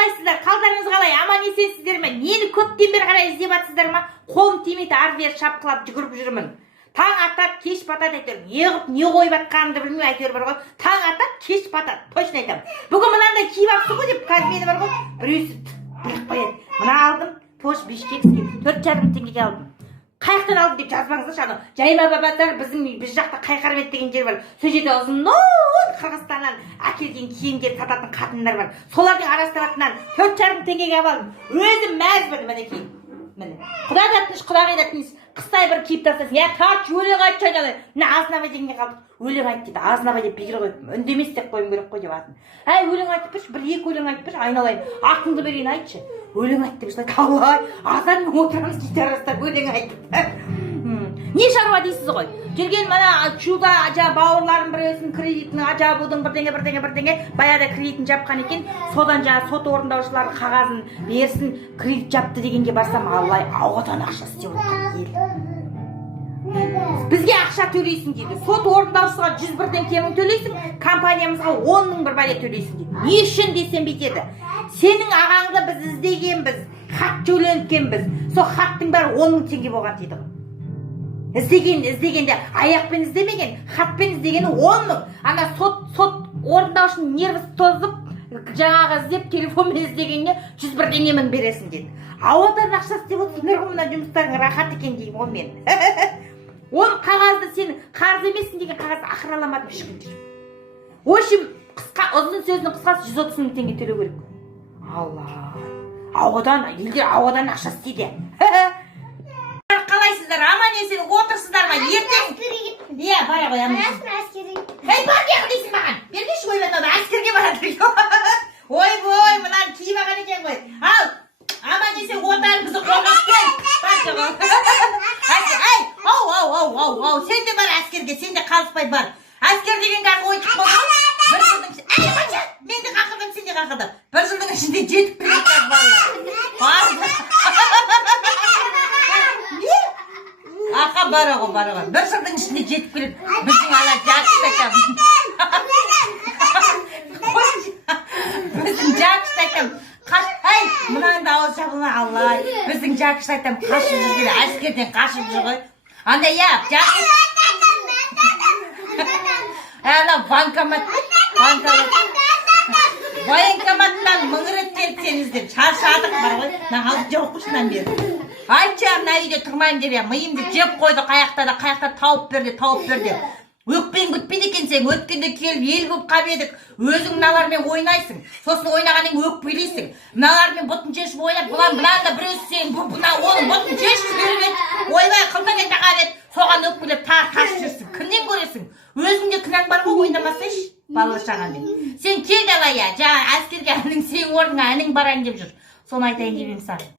қалайсыздар? Қалдарыңыз қалай? Аман есенсіздер ме? Нені көптен бері қарай іздеп жатсыздар ма? Қолым тимейді, ары-бері шапқылап жүгіріп жүрмін. Таң атады, кеш батады әйтеуір. Не қылып, не қойып жатқанымды білмеймін, әйтеуір бар ғой. Таң атады, кеш батады. Точно айтамын. Бүгін мынандай киіп алыпсың ғой деп қазір мені бар ғой. Біреусі біліп қояды. Мына алдым, пош бишкекский 4,5 теңгеге алдым. Қаяқтан алдым деп жазбаңыздаршы, ана Жайма бабадар біз жақта Қайқарбет деген жер бар. Сол жерде ұзын Қырғызстаннан әкелген киімдер сататын қатындар бар. Солардың арасынан 4,5 теңгеге алдым. Өзім мәзбін мінекей. Міне. Құда да тыныш, құдағи да тыныш. Қыстай бір киіп тастасын. Я тарт өлең айтшы айналайын. Мына Азынабай дегенге қалдық. Өлең айт дейді. Азынабай деп бекер қойып. Үндемес деп қойым керек қой деп атын. Әй, өлең айтып берші, бір екі өлең айтып берші, айналайын. Ақыңды берейін айтшы. Өлең айт деп жүрсің. Аллай, азанмен отырамыз гитарастар өлең айтып. Не шаруа дейсіз ғой? Жүрген мана чуда бауырларым біреусінің кредитін ажабудың бірдеңе баяда кредитін жапқан екен. Содан сот орындаушылардың қағазын берсін, кредит жапты дегенге барсам, Аллай, ауадан ақша істеп отқан ел. Бізге ақша төлейсің дейді. Сот орындаушыға 101 теңге төлейсің, компаниямызға 10 мың бір бәле төлейсің дейді. Не үшін десем бүйтеді? Сенің ағаңды біз іздегенбіз, хат жөнелткенбіз. Сол хаттың бәрі 10 мың теңге болған дейді ғой. Іздегенде аяқпен іздемеген, хатпен іздегені 10 мың. Ана сот орындаушының нервісі тозып, жаңағы іздеп телефонмен іздегеніне 101 теңге мың бересің дейді. Ауадан ақша істеп отырсыңдар ғой, мына жұмыстарың рахат екен деймін ғой мен. Ол қағазды сен қарыз емессің деген қағазды ақыраламадым ешкім жүріп. В общем, ұзын сөздің қысқасы 130 мың теңге төлеу керек. Алла, елдер ауадан ақша істейді. Қалайсыздар, аман есен отырсыздар ма? Ертең иә, бара қоямын. Ей, бар дейсің маған. Бергеші қойып атады, әскерге барады. Ой, мынаны киіп алған екен ғой. Ал, аман есен отар бізді қорғап кел. Ей, ау, сен де бар әскерге, сен де қалыспай бар. Әскер деген қазір ой шықпады ғой. Бір жылдың ішінде, ей, бача, мен де қақырдым, сен де қақырдың. Бір жылдың ішінде жетіп келетін балалар. Ақа бара. Бір жылдың ішінде жетіп келеді. Біздің ала жақсы айтам. Ай, мынаны да ауыз жабылма, Аллай. Біздің жақсы айтам, қашып жүргені, әскерден қашып жүр ғой. Андай, ана военкоматтан 1000 рет келсеңіздер, шаршадық бар ғой. Алып жоқ ұшынан бері. Айтшы, мына үйде тұрмайын деп, миымды жеп қойды, қаяқта тауып берді. Өкпен күтпейді екен сен, өткенде келіп ел болып қап едік. Өзің мыналармен ойнайсың, сосын ойнағанын өкпелейсің. Мыналармен бұтын шешіп ойлап, бұланда біреусі сен, оның бұтын шешіп жүріп, ойбай, қылтың ете қарет, соған өкпелеп тас жүрсің. Кімнен көресің? Өзіңде күнәң бар ғой, ойнамасайшы, балалы шағанмен. Сен кел далай, әскерге әнің, сен орныңа әнің барайын деп жүр. Соны айтайын деп ем саған.